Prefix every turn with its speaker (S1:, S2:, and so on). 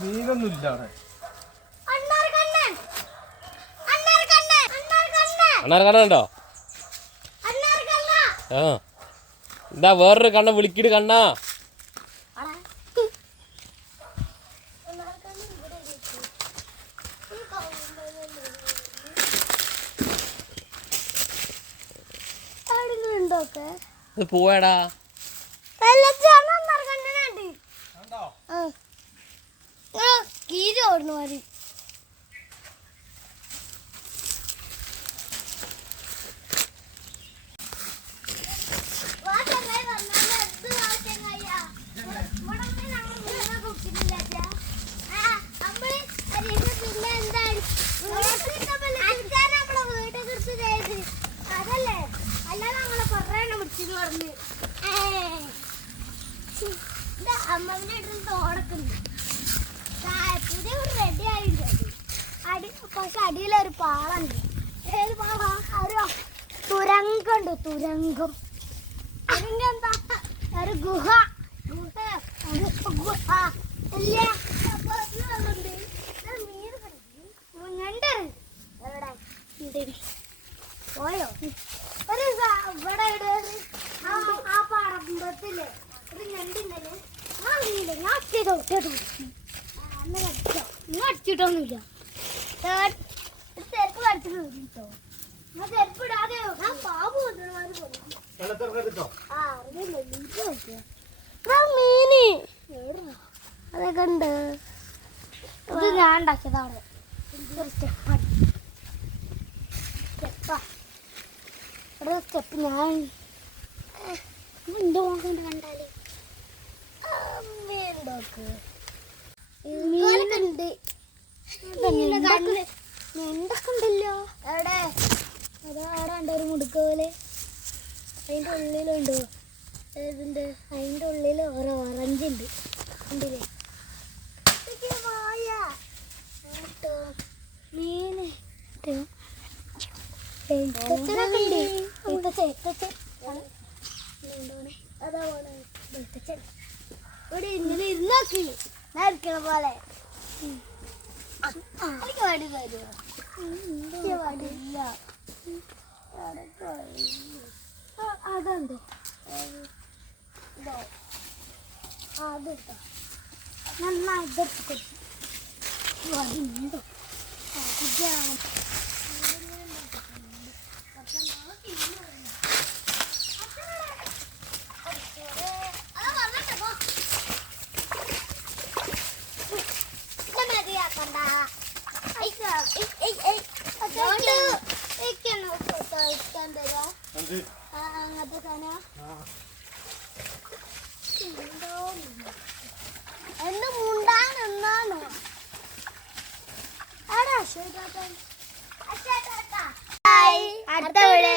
S1: അവിടെ
S2: അണ്ണാർക്കണ്ണൻ
S3: അണ്ണാർ കണ്ണുണ്ടോ ആ. എന്താ വേറൊരു കണ്ണ. വിളിക്കിട്ട് കണ്ണാ
S2: അണ്ണാർക്കണ്ണൻ പിടിച്ചിട്ട് പറഞ്ഞ് അമ്മവിനെ വീട്ടിൽ തോടക്കുണ്ട് പക്ഷെ അടിയിലൊരു പാളുണ്ട്. ഏത് പാളാ? ഒരു തുരങ്കുണ്ട് തുരങ്കം. തുരങ്കം എന്താ ഒരു ഗുഹ. ഗുഹ ഇല്ലേ. പോയോ? ഒരു ഇവിടെ ആ ആ പറമ്പത്തിൽ. ഒരു ഞണ്ടിന്നലെ ഞാൻ നീല ഞാൻ ഒറ്റ കടിച്ചോ അടിച്ചിട്ടൊന്നുമില്ല ചെരുപ്പ് കടിച്ചിട്ട് കേട്ടോ ഞാൻ ചെരുപ്പ് ഇടാതെ ഞാൻ പാമ്പ് ആ മീന്. അതൊക്കെ ഉണ്ട് ഇത് ഞാൻ ഉണ്ടാക്കിയതാണ്. സ്റ്റെപ്പാണ്. സ്റ്റെപ്പാ. ഒരു സ്റ്റെപ്പ് ഞാൻ എന്റെ മോഹന്റെ കണ്ടാൽ. മീനുണ്ട് എന്തൊക്കെ ഉണ്ടല്ലോ? എവിടെ? അതാ അവിടെ ഉണ്ട് ഒരു മുടുക്ക പോലെ അതിന്റെ ഉള്ളിലുണ്ടോ ഏതുണ്ട്? അതിന്റെ ഉള്ളിൽ ഒരു ഓറഞ്ച് ഉണ്ട്. ഉണ്ടല്ലേ മീന്. കേട്ടോ എഴുത്തച്ഛനൊക്കെ ഉണ്ട്. എഴുത്തച്ഛൻ എഴുത്തച്ഛൻ അതാ പോണെ എഴുത്തച്ഛൻ ഇവിടെ ഇങ്ങനെ ഇരുന്നോക്കി ഞാൻ ഇരിക്കണ പോലെ? എനിക്ക് വേണ്ടി തരുമോ എനിക്ക് വേണ്ടിയില്ല അതുണ്ട് അതിട്ടോ നന്നായി ഇതെടുത്ത് വലുണ്ടോ അങ്ങനത്തെ സാധനം എന്ത് മുണ്ടാൻ എന്നാണോ അടുത്ത വീട്.